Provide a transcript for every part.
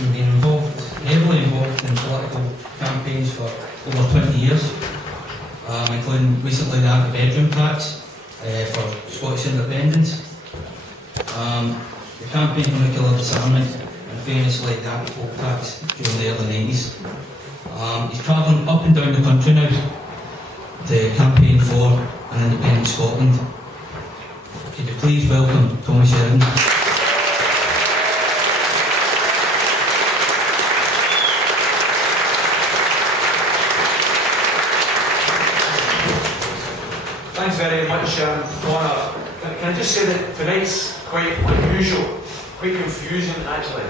and been heavily involved in political campaigns for over 20 years, including recently the anti-bedroom tax for Scottish independence, the campaign for nuclear disarmament, and famously the anti-folk tax during the early 90s. He's travelling up and down the country now to campaign for an independent Scotland. Could you please welcome Tommy Sheridan? Thanks very much, Conor. Can I just say that tonight's quite unusual, quite confusing actually.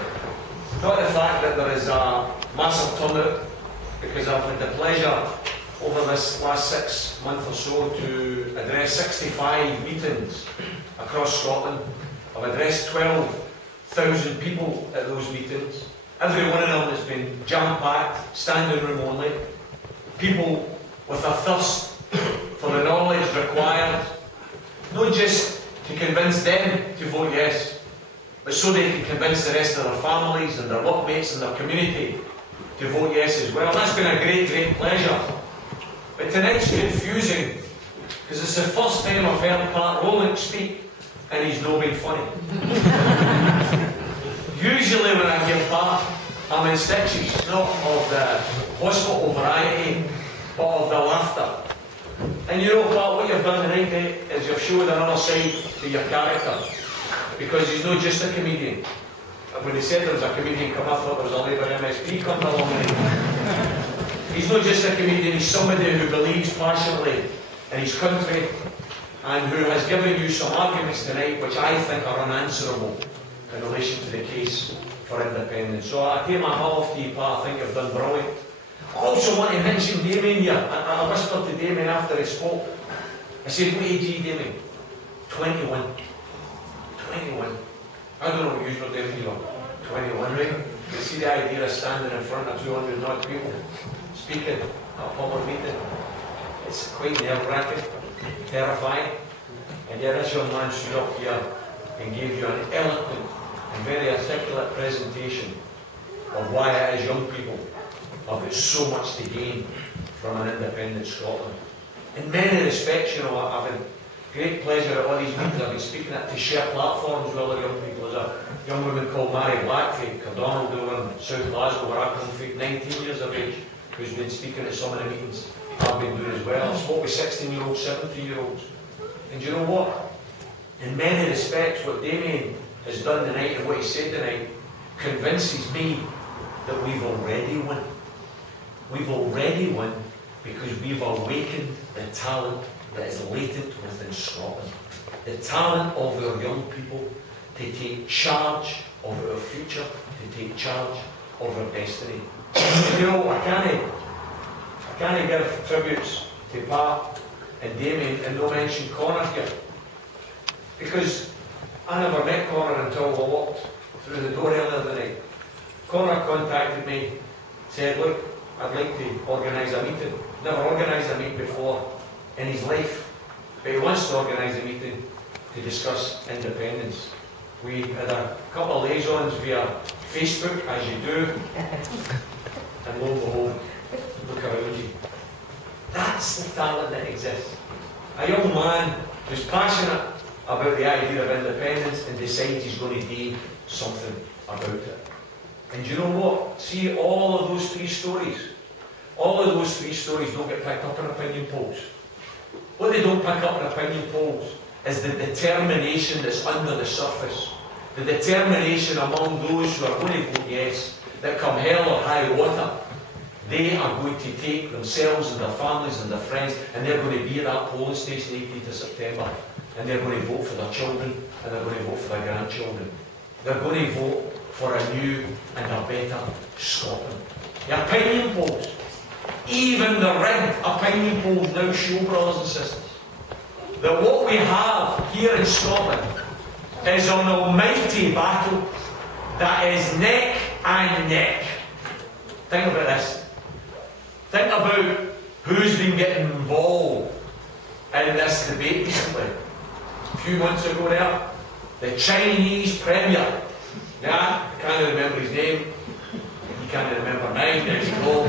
Not the fact that there is a massive turnout, because I've had the pleasure over this last 6 months or so to address 65 meetings across Scotland. I've addressed 12,000 people at those meetings. Every one of them has been jam-packed, standing room only. People with a thirst for the knowledge required, not just to convince them to vote yes, but so they can convince the rest of their families and their workmates and their community to vote yes as well. That's been a great, great pleasure. But tonight's confusing, because it's the first time I've heard Pat Rolink speak, and he's not been funny. Usually when I hear Pat, I'm in stitches, not of the hospital variety, but of the laughter. And you know, Pat, what you've done tonight, mate, is you've showed another side to your character. Because he's not just a comedian. When he said there was a comedian come, I thought there was a Labour MSP coming along. He's not just a comedian, he's somebody who believes passionately in his country and who has given you some arguments tonight which I think are unanswerable in relation to the case for independence. So I take my hat off to you, Pat. I think you've done brilliant. I also want to mention Damien here. I whispered to Damien after he spoke. I said, what age are you, Damien? 21. 21. I don't know what you're doing here. 21, right? You see the idea of standing in front of 200 odd people speaking at a public meeting. It's quite nerve-wracking, terrifying. And yet this young man stood up here and gave you an eloquent and very articulate presentation of why it is young people have got so much to gain from an independent Scotland. In many respects, you know, I've had great pleasure at all these meetings I've been speaking at to share platforms with other young people. There's a young woman called Mary Blackfeet, Cardonald, over in South Glasgow, where I come from, 19 years of age, who's been speaking at some of the meetings I've been doing as well. I've spoken with 16-year-olds, 17-year-olds. And you know what? In many respects, what Damien has done tonight and what he said tonight convinces me that we've already won. We've already won because we've awakened the talent that is latent within Scotland. The talent of our young people to take charge of our future, to take charge of our destiny. You know, I can't give tributes to Pat and Damien and no mention Conor here. Because I never met Conor until I walked through the door earlier tonight. Conor contacted me, said, look, I'd like to organise a meeting. Never organised a meeting before in his life, but he wants to organise a meeting to discuss independence. We had a couple of liaisons via Facebook, as you do, and lo and behold, look around you. That's the talent that exists. A young man who's passionate about the idea of independence and decides he's going to do something about it. And you know what? See, all of those three stories don't get picked up in opinion polls. What they don't pick up in opinion polls is the determination that's under the surface. The determination among those who are going to vote yes, that come hell or high water, they are going to take themselves and their families and their friends, and they're going to be at that polling station 18th of September, and they're going to vote for their children, and they're going to vote for their grandchildren. They're going to vote for a new and a better Scotland. The opinion polls, even the rigged opinion polls now show, brothers and sisters, that what we have here in Scotland is an almighty battle that is neck and neck. Think about this. Think about who's been getting involved in this debate recently. A few months ago there, the Chinese Premier, yeah, I can't remember his name, can't remember mine, there you go.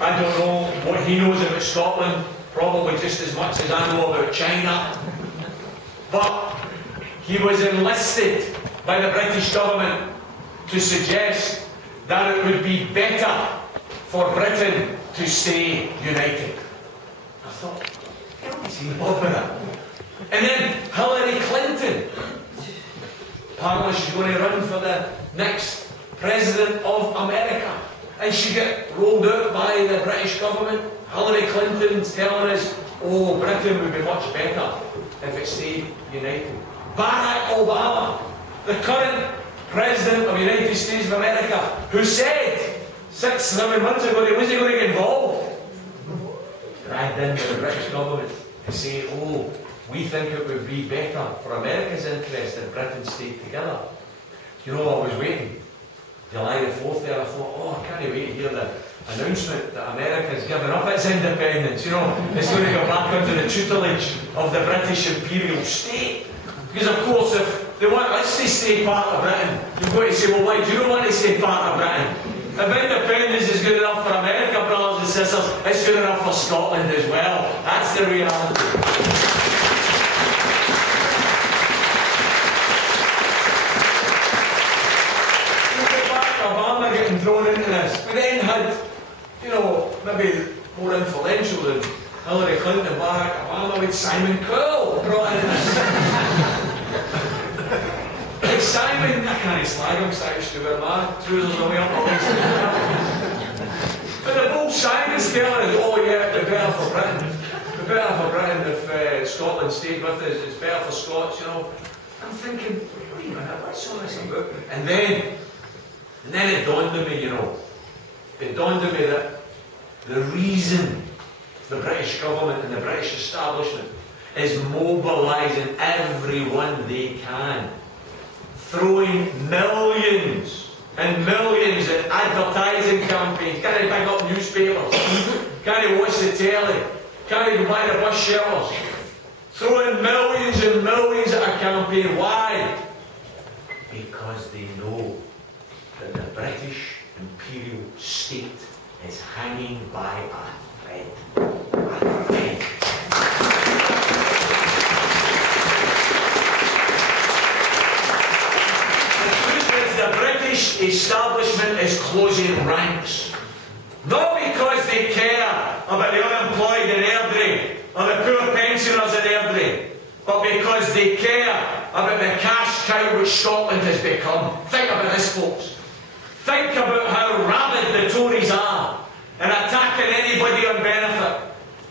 I don't know what he knows about Scotland, probably just as much as I know about China. But he was enlisted by the British government to suggest that it would be better for Britain to stay united. I thought, how is he bothering? And then Hillary Clinton, apparently she's going to run for the next President of America. And she got rolled out by the British government. Hillary Clinton's telling us, oh, Britain would be much better if it stayed united. Barack Obama, the current President of the United States of America, who said 6-7 months ago that he wasn't going to get involved, dragged into the British government to say, oh, we think it would be better for America's interest if Britain stayed together. You know, I was waiting July the 4th there, I thought, oh, I can't wait to hear the announcement that America's given up its independence. You know, it's going to go back under the tutelage of the British imperial state. Because of course, if they want us to stay part of Britain, you've got to say, well, why do you want to stay part of Britain? If independence is good enough for America, brothers and sisters, it's good enough for Scotland as well. That's the reality. Obama getting thrown into this. We then had, you know, maybe more influential than Hillary Clinton, Barack Obama, with Simon Cowell brought in this. Like Simon, I can't slag him, Scottish to wear my trousers away up my waist. But the bold Simon's telling us, oh yeah, it'd be better for Britain. It'd be better for Britain if Scotland stayed with us. It's better for Scots, you know. I'm thinking, wait a minute, what's all this about? And then it dawned on me, you know, it dawned on me that the reason the British government and the British establishment is mobilising everyone they can, throwing millions and millions in advertising campaigns, can't pick up newspapers, can't watch the telly, can't buy the bus shelters, throwing millions and millions at a campaign. Why? Because they know that the British imperial state is hanging by a thread. A thread. The truth is, the British establishment is closing ranks. Not because they care about the unemployed in Airdrie or the poor pensioners in Airdrie, but because they care about the cash cow which Scotland has become. Think about this, folks. Think about how rabid the Tories are in attacking anybody on benefit,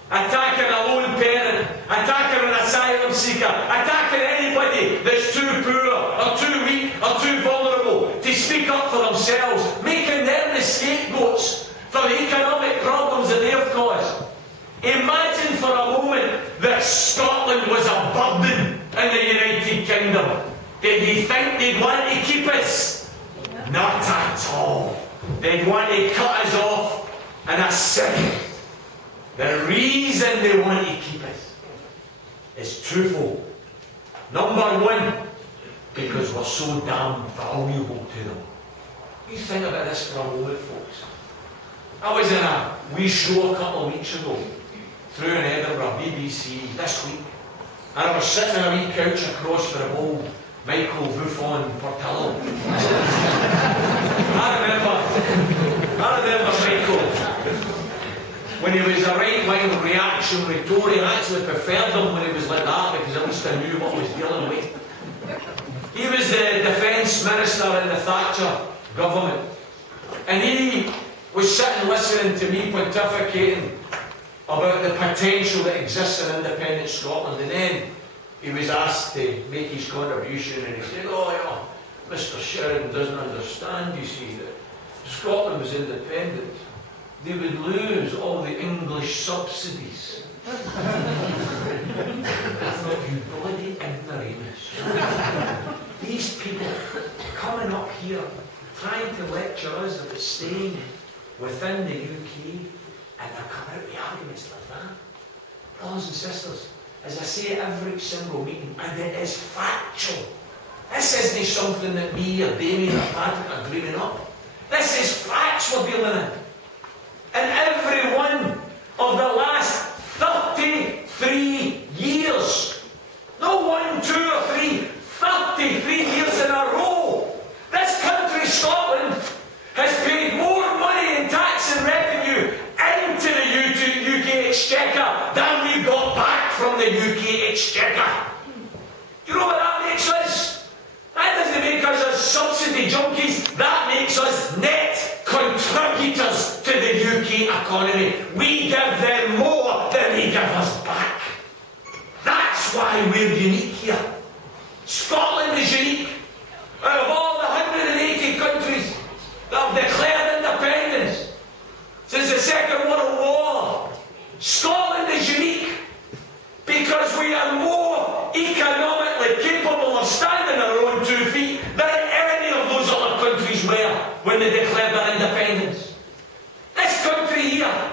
attacking a lone parent, attacking an asylum seeker, attacking anybody that's too poor or too weak or too vulnerable to speak up for themselves, making them the scapegoats for the economic problems that they've caused. Imagine for a moment that Scotland was a burden in the United Kingdom. Did you think they'd want to keep us? Not at all. They'd want to cut us off in a second. The reason they want to keep us is twofold. Number one, because we're so damn valuable to them. You think about this for a moment, folks. I was in a wee show a couple of weeks ago, through in Edinburgh, BBC, this week, and I was sitting on a wee couch across from old Michael Buffon Portillo. I remember Michael, when he was a right-wing reactionary Tory. I actually preferred him when he was like that, because at least I knew what I was dealing with. He was the Defence Minister in the Thatcher government, and he was sitting listening to me pontificating about the potential that exists in independent Scotland, and then he was asked to make his contribution, and he said, oh yeah, Mr. Sheridan doesn't understand, you see, that if Scotland was independent, they would lose all the English subsidies. I thought, you bloody ignoramus. These people coming up here, trying to lecture us about staying within the UK, and they're coming out with arguments like that. Brothers and sisters, as I say at every single meeting, and it is factual. This isn't something that me or Damien or Patrick are dreaming up. This is facts we're dealing in. And every one of the last 33 years, no 1, 2 or 3, 33 years in a row, this country, Scotland, has paid more money in tax and revenue into the UK Exchequer than we got back from the UK Exchequer. Do you know what that makes us? That doesn't make us as subsidy junkies, that makes us net contributors to the UK economy. We give them more than they give us back. That's why we're unique here. Scotland is unique. Out of all the 180 countries that have declared independence since the Second World War, Scotland is unique because we are more economically capable of standing on our own 2 feet than any of those other countries were when they declared their independence. This country here,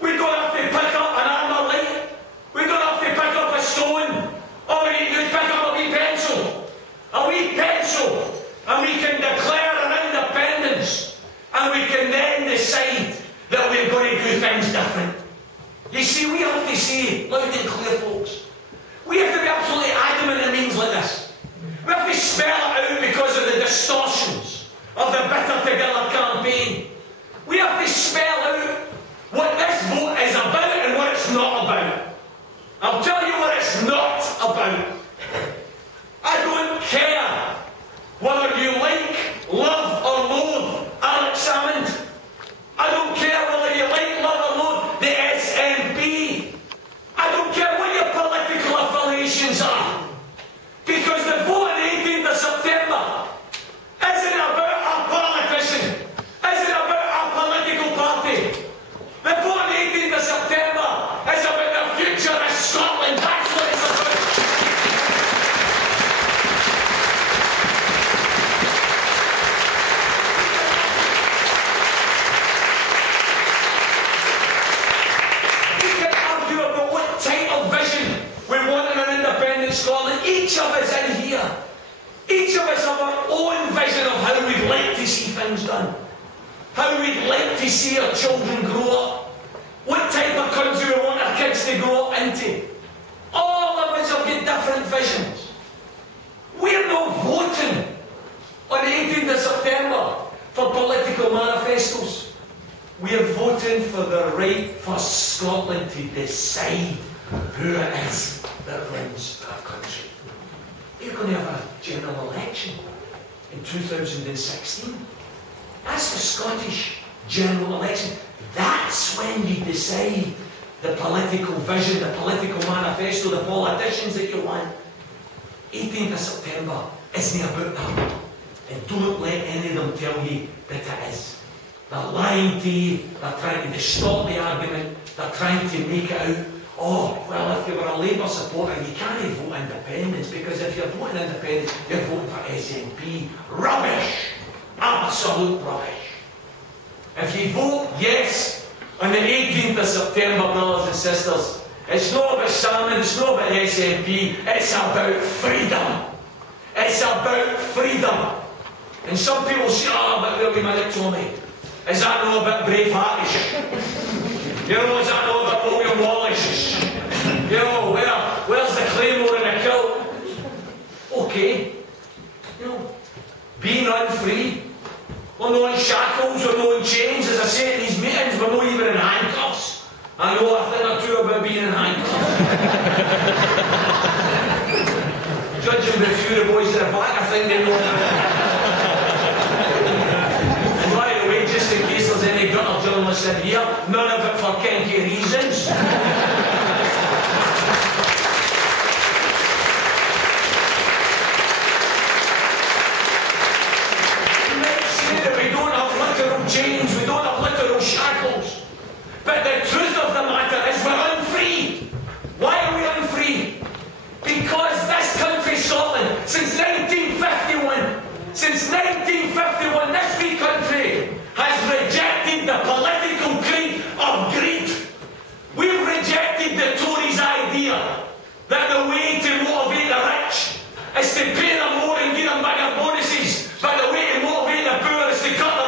we don't have to pick up an armour light, we don't have to pick up a stone, all we need to do is pick up a wee pencil, and we can declare our independence, and we can then decide that we're going to do things different. You see, we have to say, loud and clear, folks, we have to be absolutely adamant in means like this. We have to spell it out because of the distortions of the Bitter Together campaign. We have to spell out what this vote is about and what it's not about. I'll tell you what it's not about. I don't care whether you like, love or loathe Alex Salmond. I don't care whether you like, love or loathe the SNP. I don't care what your political affiliations are. Because the vote on the 18th of September isn't about our politician, isn't about our political party. The vote on the 18th of September is about the future of Scotland. That's what it's about. We can argue about what type of vision we want in an independent Scotland. Each of us in here, each of us have our own vision of how we'd like to see things done, how we'd like to see our children grow up, what type of country we want our kids to grow up into. All of us have got different visions. We're not voting on the 18th of September for political manifestos. We are voting for the right for Scotland to decide who it is that runs our country. We're going to have a general election in 2016. That's the Scottish general election. That's when you decide the political vision, the political manifesto, the politicians that you want. 18th of September isn't about that. And don't let any of them tell you that it is. They're lying to you, they're trying to distort the argument, they're trying to make it out, oh, well, if you were a Labour supporter, you can't vote independence, because if you're voting independence, you're voting for SNP. Rubbish! Absolute rubbish. If you vote yes on the 18th of September, brothers and sisters, it's not about Salmond, it's not about SNP, it's about freedom. It's about freedom. And some people say, oh, but wait a minute, Tommy, is that not a bit Braveheartish? You know, is that not a bit William Wallace? You know, where's the claymore in the kilt? Okay. You know, being unfree. We're not in shackles, we're not in chains. As I say in these meetings, we're not even in handcuffs. I know a thing or two about being in handcuffs. Judging by a few of the boys in the back, I think they know that. And by the way, just in case there's any gutter journalists in here, none of it for kinky reasons. Chains, we don't have literal shackles. But the truth of the matter is we're unfree. Why are we unfree? Because this country, Scotland, since 1951, this wee country has rejected the political creed of greed. We've rejected the Tories' idea that the way to motivate the rich is to pay them more and give them bigger bonuses, but the way to motivate the poor is to cut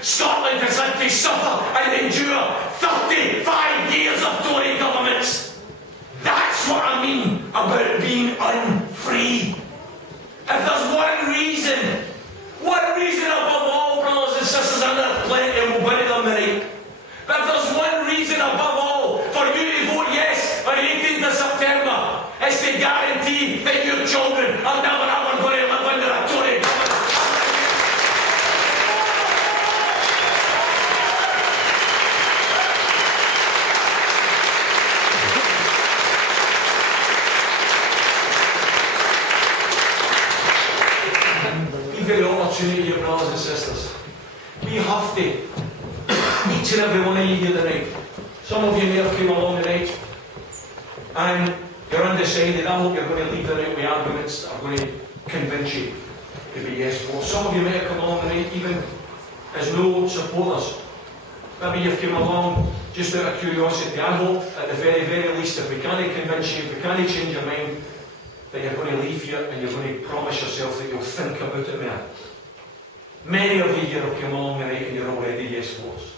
Scotland has had to suffer and endure 35 years of Tory governments. That's what I mean about being unfree. If there's one reason above all, brothers and sisters, and there's plenty, and we'll go to them tonight, but if there's one reason above all for you to vote yes on the 18th of September, it's to guarantee that your children are never ever going to live under a Tory government. We've got the opportunity here, brothers and sisters. We have to, each and every one of you here tonight. Some of you may have come along tonight and you're undecided. I hope you're going to leave tonight with arguments that are going to convince you to be yes for. Some of you may have come along tonight even as no supporters. Maybe you've come along just out of curiosity. I hope at the very, very least, if we can't convince you, if we can't change your mind, that you're going to leave here and you're going to promise yourself that you'll think about it more. Many of you here have come along tonight and you're already yes voters.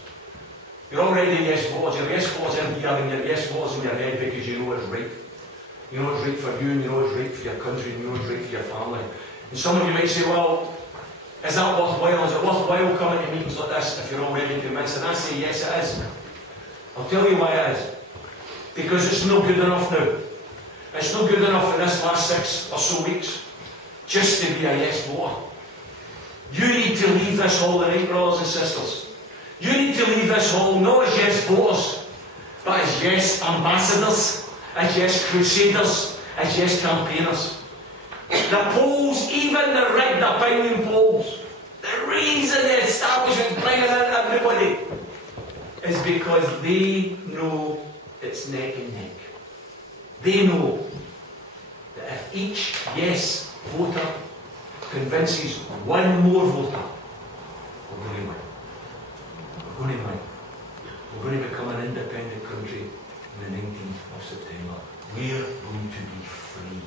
You're already yes voters. You're yes voters in here and you're yes voters in your head because you know it's right. You know it's right for you and you know it's right for your country and you know it's right for your family. And some of you might say, well, is that worthwhile? Is it worthwhile coming to meetings like this if you're already convinced? And I say, yes, it is. I'll tell you why it is. Because it's no good enough now. It's no good enough in this last 6 or so weeks just to be a yes voter. You need to leave this hall tonight, brothers and sisters. You need to leave this hall not as yes voters, but as yes ambassadors, as yes crusaders, as yes campaigners. The polls, even the rigged opinion polls, the reason the establishment bringing in everybody is because they know it's neck and neck. They know that if each yes voter convinces one more voter, we're going to win. We're going to win. We're going to become an independent country on the 19th of September. We're going to be free.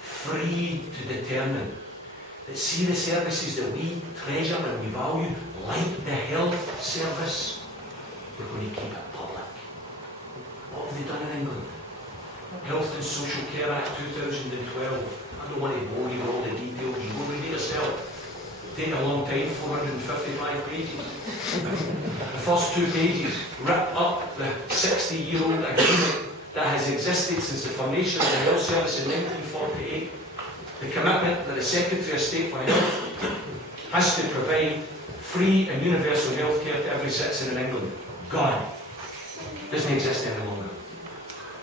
Free to determine that see the services that we treasure and we value, like the health service, we're going to keep it public. What have they done in England? Health and Social Care Act 2012. I don't want to bore you with all the details. You go read it yourself. Take a long time, 455 pages. The first 2 pages rip up the 60-year-old agreement that has existed since the formation of the Health Service in 1948. The commitment that the Secretary of State for Health has to provide free and universal health care to every citizen in England. Gone. Doesn't exist any longer.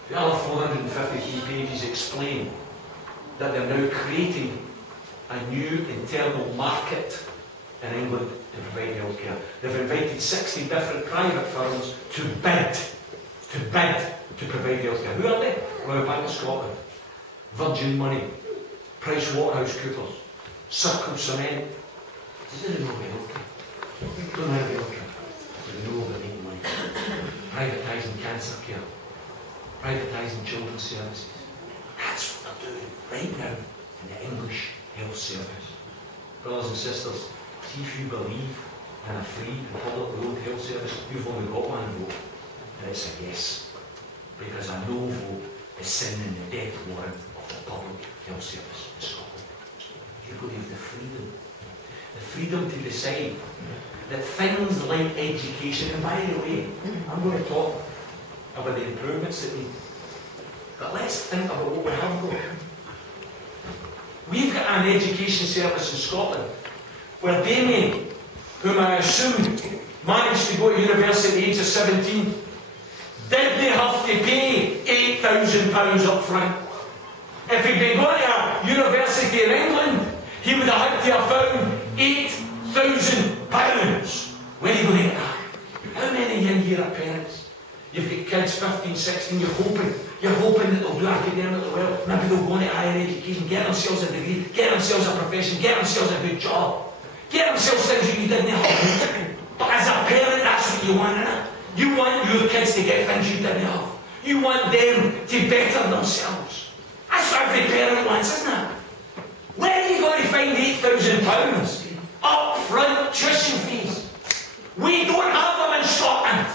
The other 453 pages explain that they're now creating a new internal market in England to provide health care. They've invited 60 different private firms to bid to provide health care. Who are they? Royal Bank of Scotland, Virgin Money, PricewaterhouseCoopers, Circle Cement. They don't know about health care. They don't know about health care. They know about making money. Privatising cancer care. Privatising children's services. That's what they're doing right now in the English health service. Brothers and sisters, see if you believe in a free and publicly owned health service, you've only got one vote, and it's a yes. Because a no vote is signing the death warrant of the public health service in Scotland. You're going to have the freedom to decide that things like education, and by the way, I'm going to talk about the improvements that need. But let's think about what we have got. We've got an education service in Scotland where Damien, whom I assume managed to go to university at the age of 17, didn't have to pay £8,000 up front. If he'd been going to a university in England, he would have had to have found £8,000. Where are you going to get that? How many in here are parents? You've got kids 15, 16, you're hoping that they'll do academically well. Maybe they'll go into higher education, get themselves a degree, get themselves a profession, get themselves a good job, get themselves things that you didn't have. But as a parent, that's what you want, innit? You want your kids to get things you didn't have. You want them to better themselves. That's what every parent wants, isn't it? Where are you going to find £8,000? Up front tuition fees. We don't have them in Scotland.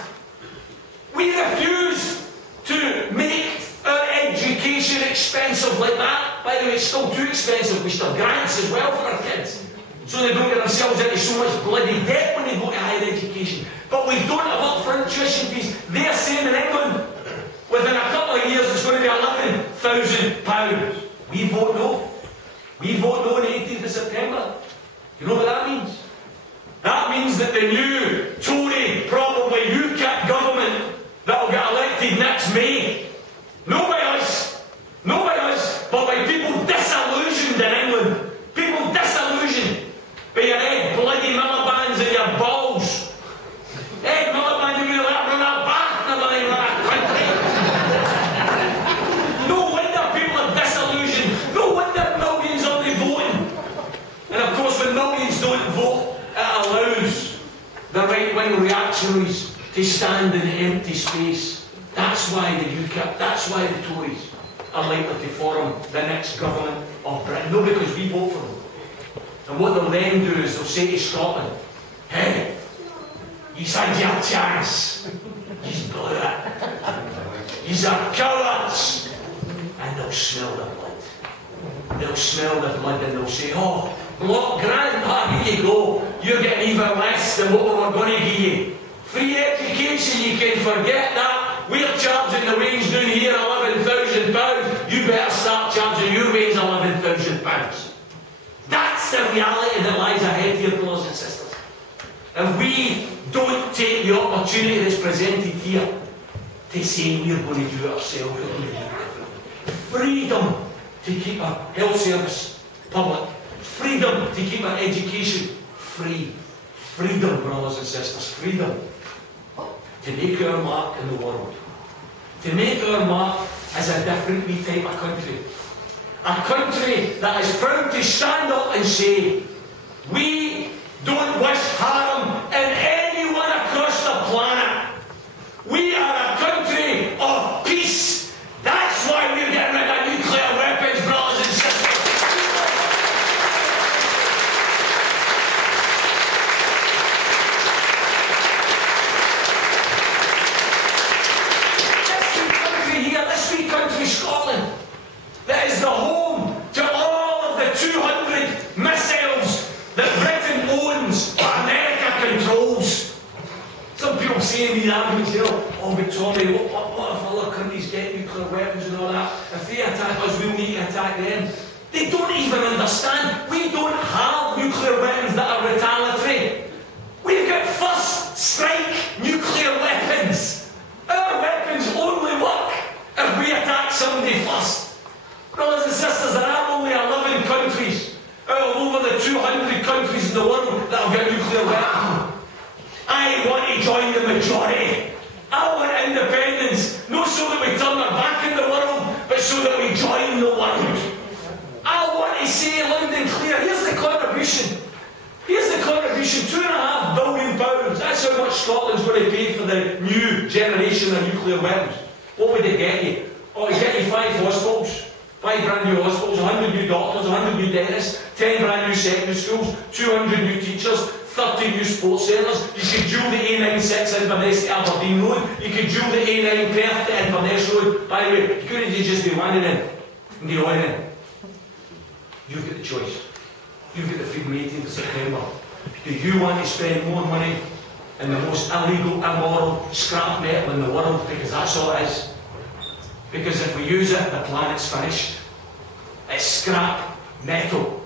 We refuse to make our education expensive like that. By the way, it's still too expensive. We should have grants as well for our kids, so they don't get themselves into so much bloody debt when they go to higher education. But we don't have upfront tuition fees. They're saying in England, within a couple of years, it's going to be £11,000. We vote no. We vote no on the 18th of September. You know what that means? That means that the new Tory, probably UKIP government that will get elected next May, not by us, but by people disillusioned in England, people disillusioned by your egg bloody millibands and your balls. Egg milliband, you really like run a bath in that country. No wonder people are disillusioned. No wonder millions aren't voting. And of course, when millions don't vote, it allows the right-wing reactionaries to stand in empty space. That's why the UKIP, that's why the Tories are likely to form the next government of Britain. No, because we vote for them. And what they'll then do is they'll say to Scotland, hey, you've had your chance. You blew it. You're cowards. And they'll smell the blood. They'll smell the blood and they'll say, oh, look, Grandpa, here you go. You're getting even less than what we were going to give you. Free education, you can forget that. We're charging the wage down here £11,000. You better start charging your wage £11,000. That's the reality that lies ahead here, brothers and sisters. And we don't take the opportunity that's presented here to say we're going to do it ourselves, we're going to do it differently. Freedom to keep our health service public. Freedom to keep our education free. Freedom, brothers and sisters, freedom to make our mark in the world. To make our mark as a different wee type of country. A country that is proud to stand up and say, we don't wish harm in anyone across the planet. We are a country of peace. That's why we're getting rid of nuclear weapons, brothers and sisters. This wee country, Scotland, that is the home to all of the 200 missiles that Britain owns, but America controls. Some people say in these arguments, you know, oh, but Tommy, what if other countries get nuclear weapons and all that? If they attack us, we'll need to attack them. They don't even understand. We don't have nuclear weapons that are retaliatory. We've got first strike nuclear weapons. Our weapons only work if we attack somebody first. Brothers and sisters, there are only 11 countries out of over the 200 countries in the world that have got nuclear weapons. I want to join the majority. I want independence, not so that we turn our back in the world, but so that we join the world. I want to say loud and clear, here's the contribution. Here's the contribution, £2.5 billion. That's how much Scotland's going to pay for the new generation of nuclear weapons. What would it get you? Oh, it get you 5 hospitals, 5 brand new hospitals, 100 new doctors, 100 new dentists, 10 brand new secondary schools, 200 new teachers, 30 new sports centres. You could dual the A96 Inverness to Aberdeen Road. You could dual the A9 Perth to Inverness Road. By the way, you couldn't just do one in and get on in. You've got the choice. You've got the freedom 18th of September. Do you want to spend more money in the most illegal, immoral scrap metal in the world? Because that's all it is. Because if we use it, the planet's finished. It's scrap metal.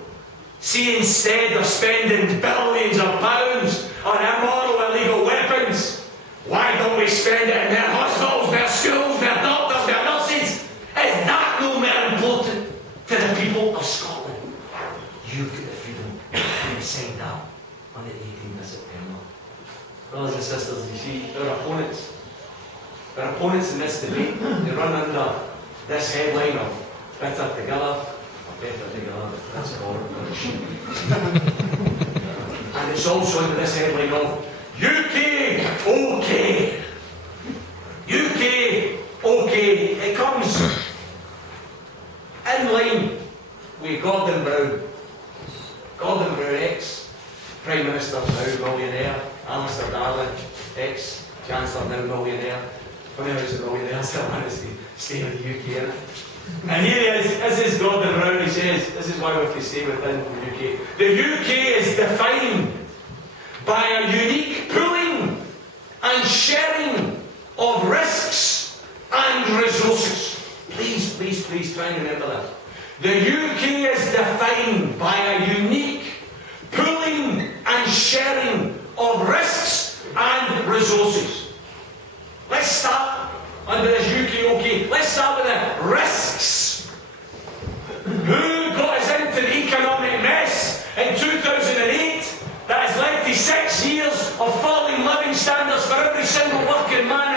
See, instead of spending billions of pounds on immoral, illegal weapons, why don't we spend it in their hospitals, their schools, their doctors, their nurses? Is that no more important to the people of Scotland? You've got the freedom to decide that on the 18th of September. Brothers and sisters, you see, our opponents in this debate, they run under this headline of better together, or better together, that's boring. And it's also under this headline of UK OK. UK OK. It comes in line with Gordon Brown. Gordon Brown, Prime Minister now millionaire, Alistair Darling, ex-Chancellor now millionaire. Funny how he's a millionaire, still managed to stay with the UK, innit? And here he is, this is Gordon Brown, he says, this is why we have to stay within the UK. The UK is defined by a unique pooling and sharing of risks and resources. Please, please, please try and remember that. The UK is defined by a unique pooling and sharing of risks and resources. Let's start under this UK OK. Let's start with the risks. Who got us into the economic mess in 2008 that has led to 6 years of falling living standards for every single working man